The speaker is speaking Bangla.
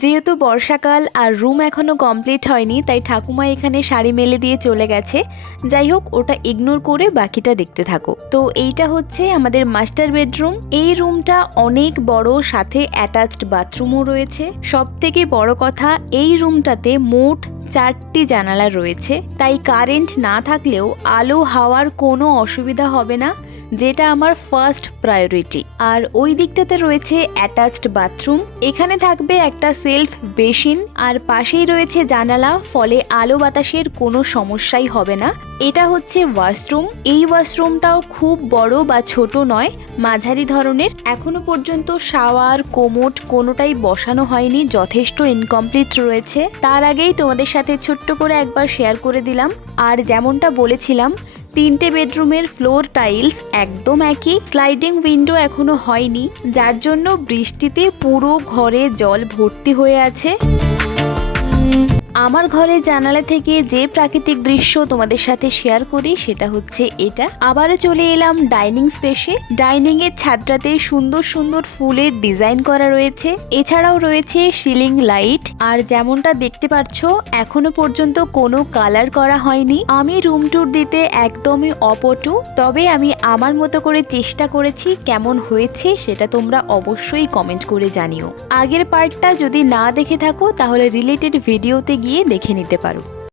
যেহেতু বর্ষাকাল আর রুম এখনো কমপ্লিট হয়নি, তাই ঠাকুমা এখানে শাড়ি মেলে দিয়ে চলে গেছে। যাই হোক, ওটা ইগনোর করে বাকিটা দেখতে থাকো। তো এইটা হচ্ছে আমাদের মাস্টার বেডরুম। এই রুমটা অনেক বড়, সাথে অ্যাটাচড বাথরুমও রয়েছে। সব থেকে বড় কথা, এই রুমটাতে মোট 4টি জানালা রয়েছে, তাই কারেন্ট না থাকলেও আলো হাওয়ার কোনো অসুবিধা হবে না, যেটা আমার ফার্স্ট প্রায়োরিটি। আর ওই দিকটাতে রয়েছে অ্যাটাচড বাথরুম। এখানে থাকবে একটা সেলফ বেসিন, আর পাশেই রয়েছে জানালা, ফলে আলো বাতাসের কোনো সমস্যাই হবে না। এটা হচ্ছে ওয়াশরুম। এই ওয়াশরুমটাও খুব বড় বা ছোট নয়, মাঝারি ধরনের। এখনো পর্যন্ত শাওয়ার, কোমোড কোনোটাই বসানো হয়নি, যথেষ্ট ইনকমপ্লিট রয়েছে। তার আগেই তোমাদের সাথে ছোট্ট করে একবার শেয়ার করে দিলাম। আর যেমনটা বলেছিলাম, 3টে বেডরুমের ফ্লোর টাইলস একদম একই। স্লাইডিং উইন্ডো এখনো হয়নি, যার জন্য বৃষ্টিতে পুরো ঘরে জল ভর্তি হয়ে আছে। আমার ঘরের জানালা থেকে যে প্রাকৃতিক দৃশ্য তোমাদের সাথে শেয়ার করি সেটা হচ্ছে এটা। আবারও চলে এলাম ডাইনিং স্পেসে। ডাইনিং এর ছাদটাতে সুন্দর সুন্দর ফুলের ডিজাইন করা রয়েছে। এছাড়াও রয়েছে সিলিং লাইট। আর যেমনটা দেখতে পাচ্ছ, এখনো পর্যন্ত কোনো কালার করা হয়নি। আমি রুম ট্যুর দিতে একদমই অপটু, তবে আমি আমার মতো করে চেষ্টা করেছি। কেমন হয়েছে সেটা তোমরা অবশ্যই কমেন্ট করে জানিও। আগের পার্টটা যদি না দেখে থাকো, তাহলে রিলেটেড ভিডিওতে গিয়ে দেখে নিতে পারো।